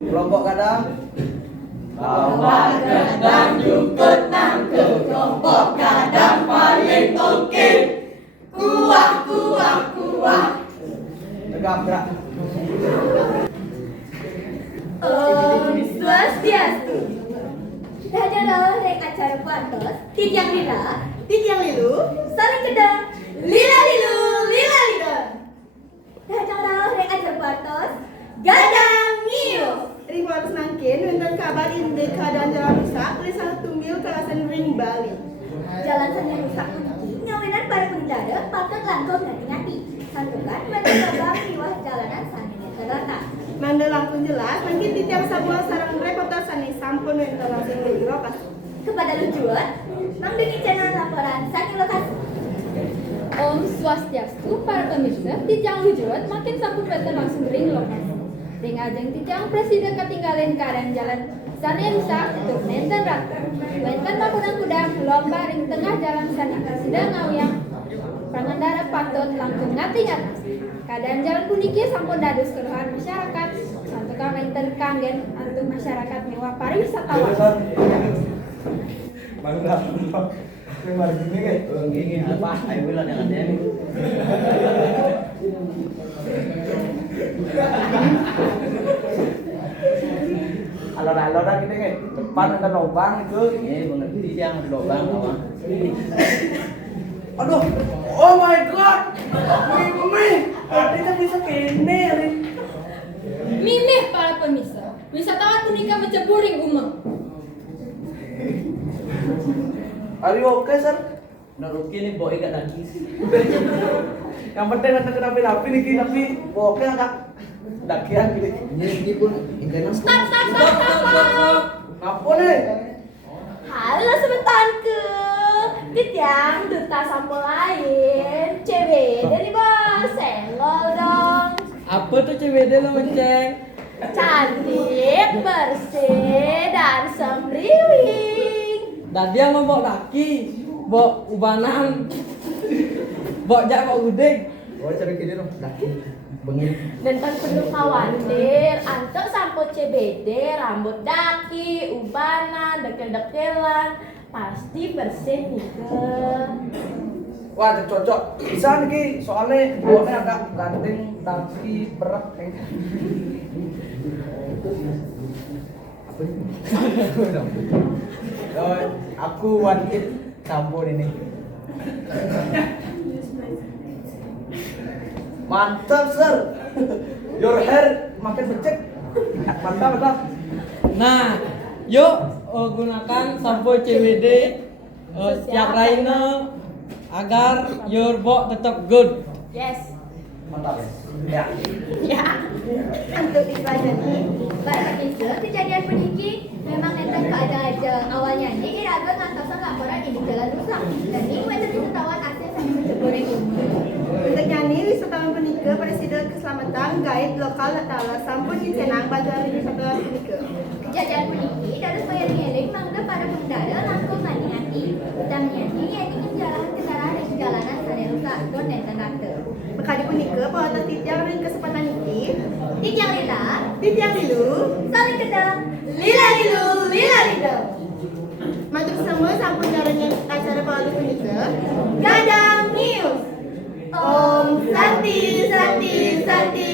Kelompok kadang Bawa kadang jukut nangke, kelompok kadang paling oke. Kuah, kuah, kuah. tegap gerak. Om Swastiastu. Dadah rek acara kuantos, titiang lila, titiang lilu, saling kedang, lila lilu, lila lila. Dadah rek acara kuantos, gadang ngiu. Ribuan nangkin wonten kabar indek keadaan jalan rusak tulisan tunggil kawasan Ring Bali. Jalan sana rusak puniki, ngawenan para pengendara patut langkung ngati-ngati. Santukan bagi babang liwah jalanan sananya terata. Manda langkung jelas, mungkin di tiang sabuah sarang reporter sani sampun wonten langsung di lokasi. Kepada lujuan, Mang Dengi channel laporan sani lokasi. Om Swastiastu, para pemirsa, titiang lujuan makin sampun beten langsung ring lokasi. Ring ajeng titiang presiden ketinggalan keadaan jalan sana rusak tutup nenten rata. Wenten makudang-kudang lomba ring tengah jalan sana presiden ngawiyang pengendara patut langkung ngati-ngati. Keadaan jalan puniki sampun dados keluhan masyarakat. Santukan wenten kanggen antuk masyarakat mewah pariwisatawan. Bangga. Terima gini guys. Gini apa? Ayo bilang yang ada ini. Alor-alor kita guys. Depan ada lubang itu. Iya, mengerti yang ada lubang apa? Aduh, oh my god. Mimi, kita bisa kene, Rin. Mimih para pemirsa, wisatawan punika menceburing umum. Are you okay, sir? Naruki nih boy gak nangis. Yang penting nanti rapi-rapi nih, tapi oke agak dakian gitu. Ini pun internet. Stop. Apa nih? Halo sebentarku, titiang duta sampul lain, cewek dari bawah senggol dong. Apa tuh CBD lo menceng? Cantik, bersih, dan semriwing. Dan dia mau bawa laki, bawa ubanan, bawa jak bawa gudeg. Oh, cari gini dong. Daki. Bengin. Dan tak perlu khawatir, antuk sampul CBD, rambut daki, ubanan, dekel-dekelan, pasti bersih nih ke. Wah, cocok. Bisa nih, soalnya bawanya agak ganteng, daki, berat kayaknya. Apa ini? Oh, aku wanit campur ini. Mantap, sir. Your hair makin becek. Mantap. Nah, yuk gunakan sampo CBD siap Raina agar your box tetap good. Yes. Mantap. Ya. Ya. Untuk dipelajari, para pemirsa, kejadian peniki memang enten keadaan awalnya ini iraga ngantosan laporan ini jalan rusak. Dan ini wajib wisatawan asing sampai menceburing umum. Untuk nyanyi wisatawan punika presiden keselamatan guide lokal Natala sampun dicenang bantuan wisatawan punika. Kejadian peniki dados mengiring-iring mangga para pengendara langkung ngati-ngati. Utamanya ini jalan kendaraan di jalanan sana rusak don nenten rata. Mekadi punika pawatas titiang ring kesempatan iki, Titiang lila, titiang lilu, saling kedang, lila lilu, lila lilu. matur semua sampun jalannya acara pawatas punika. Gadang News. Om Santi, Santi, Santi,